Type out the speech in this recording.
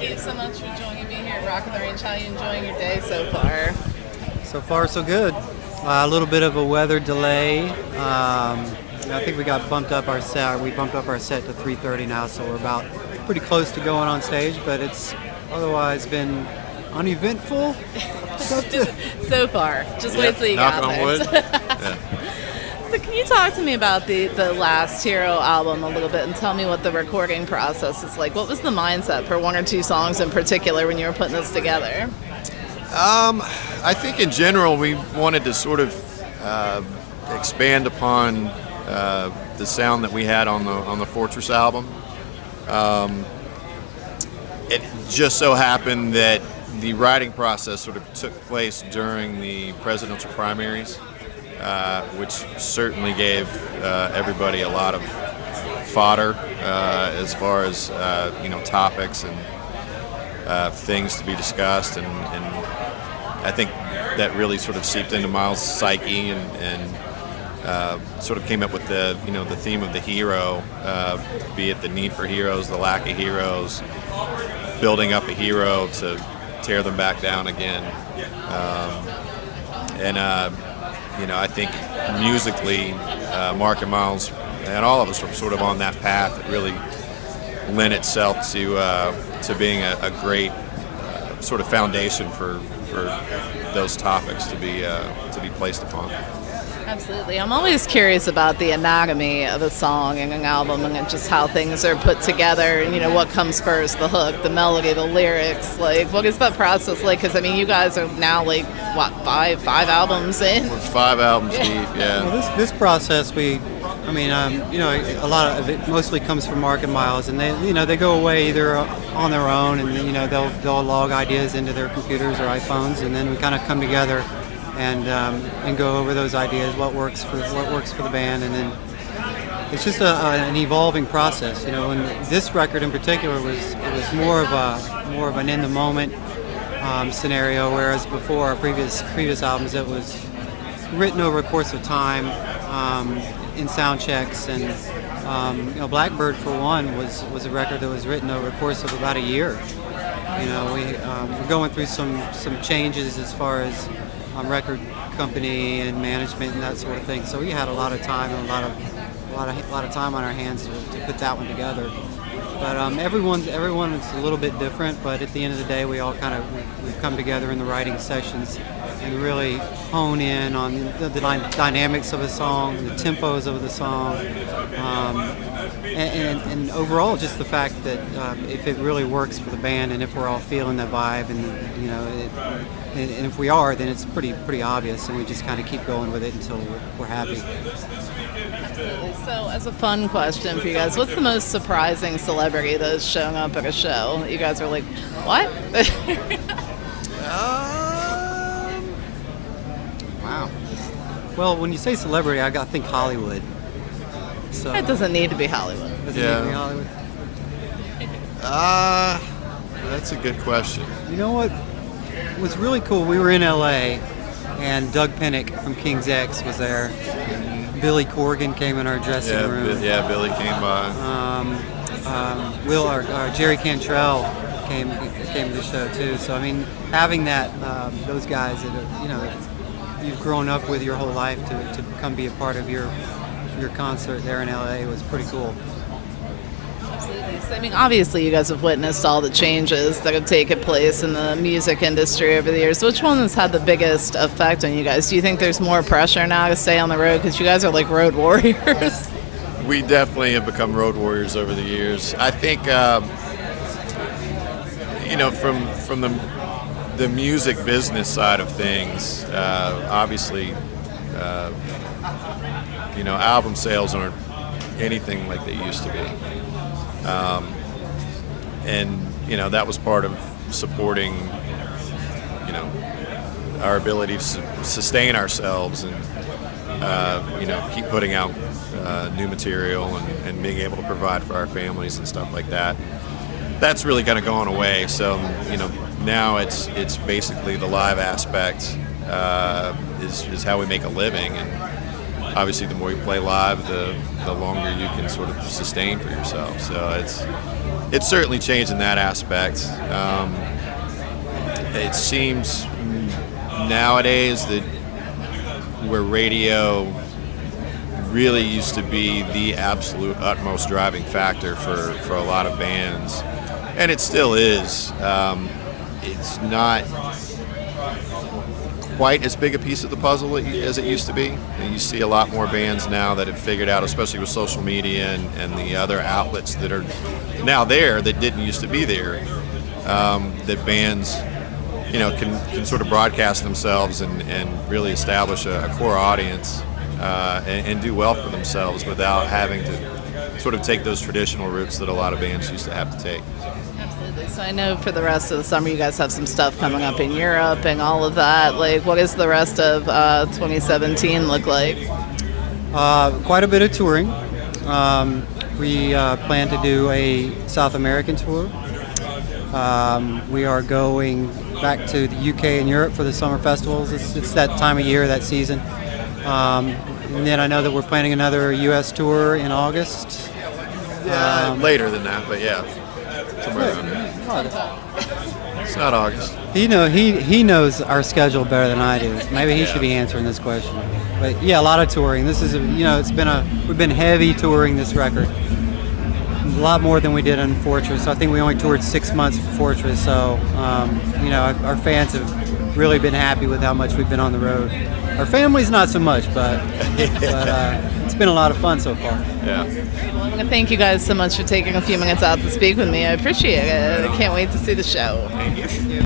Thank you so much for joining me here at Rock in the Range. How are you enjoying your day so far? So far, so good. A little bit of a weather delay. I think we got bumped up our set. We bumped up our set to 3:30 now, so we're about pretty close to going on stage. But it's otherwise been uneventful. So far. Just wait till you Knock get out on there. wood. Yeah. So can you talk to me about the last Hero album a little bit and tell me what the recording process is like? What was the mindset for one or two songs in particular when you were putting this together? I think in general we wanted to sort of expand upon the sound that we had on the Fortress album. It just so happened that the writing process sort of took place during the presidential primaries, which certainly gave everybody a lot of fodder as far as topics and things to be discussed, and I think that really sort of seeped into Miles' psyche and sort of came up with the theme of the hero, be it the need for heroes, the lack of heroes, building up a hero to tear them back down again. I think musically, Mark and Miles and all of us were sort of on that path that really lent itself to being a great sort of foundation for those topics to be placed upon. Absolutely. I'm always curious about the anatomy of a song and an album and just how things are put together and, what comes first, the hook, the melody, the lyrics. Like, what is that process like? Because, you guys are now, like, what, five albums in? We're 5 albums deep, yeah. Well, this process, a lot of it mostly comes from Mark and Miles, and they go away either on their own, and they'll log ideas into their computers or iPhones, and then we kind of come together and go over those ideas, what works for the band, and then it's just an evolving process. And this record in particular was more of an in the moment scenario, whereas before our previous albums it was written over a course of time in sound checks, and Blackbird for one was a record that was written over the course of about a year. We're going through some changes as far as record company and management and that sort of thing. So we had a lot of time and a lot of time on our hands to put that one together. But everyone is a little bit different. But at the end of the day, we all we come together in the writing sessions and really hone in on the dynamics of a song, the tempos of the song, and overall just the fact that if it really works for the band and if we're all feeling the vibe and if we are, then it's pretty obvious, and we just kind of keep going with it until we're happy. Absolutely. So, as a fun question for you guys, what's the most surprising celebrity that's showing up at a show? You guys are like, what? Wow. Well, when you say celebrity, I think Hollywood. So It doesn't need to be Hollywood. does it need to be Hollywood? That's a good question. You know what was really cool? We were in LA, and Doug Pinnick from King's X was there. Billy Corgan came in our dressing room. Billy came by. Jerry Cantrell came to the show too. So having those guys that you've grown up with your whole life to come be a part of your concert there in LA was pretty cool. Absolutely. So, obviously you guys have witnessed all the changes that have taken place in the music industry over the years. Which one has had the biggest effect on you guys? Do you think there's more pressure now to stay on the road because you guys are like road warriors? We definitely have become road warriors over the years. I think, from the music business side of things, obviously, album sales aren't anything like they used to be. That was part of supporting, our ability to sustain ourselves and, keep putting out new material and being able to provide for our families and stuff like that. That's really kind of gone away. So, now it's basically the live aspect is how we make a living. And obviously the more you play live, the longer you can sort of sustain for yourself. So it's certainly changed in that aspect. It seems nowadays that where radio really used to be the absolute utmost driving factor for a lot of bands, and it still is. It's not quite as big a piece of the puzzle as it used to be. And you see a lot more bands now that have figured out, especially with social media and the other outlets that are now there that didn't used to be there, that bands can sort of broadcast themselves and really establish a core audience and do well for themselves without having to sort of take those traditional routes that a lot of bands used to have to take. Absolutely. So I know for the rest of the summer you guys have some stuff coming up in Europe and all of that. Like, what does the rest of 2017 look like? Quite a bit of touring. We plan to do a South American tour. We are going back to the UK and Europe for the summer festivals. It's that time of year, that season. And then I know that we're planning another U.S. tour in August. Later than that, but yeah, somewhere around there. It's not August. He knows our schedule better than I do. Maybe he should be answering this question. But yeah, a lot of touring. This is we've been heavy touring this record. A lot more than we did on Fortress. I think we only toured 6 months for Fortress, so our fans have really been happy with how much we've been on the road. Our family's not so much, but it's been a lot of fun so far. Yeah. Well, I'm going to thank you guys so much for taking a few minutes out to speak with me. I appreciate it. I can't wait to see the show. Thank you.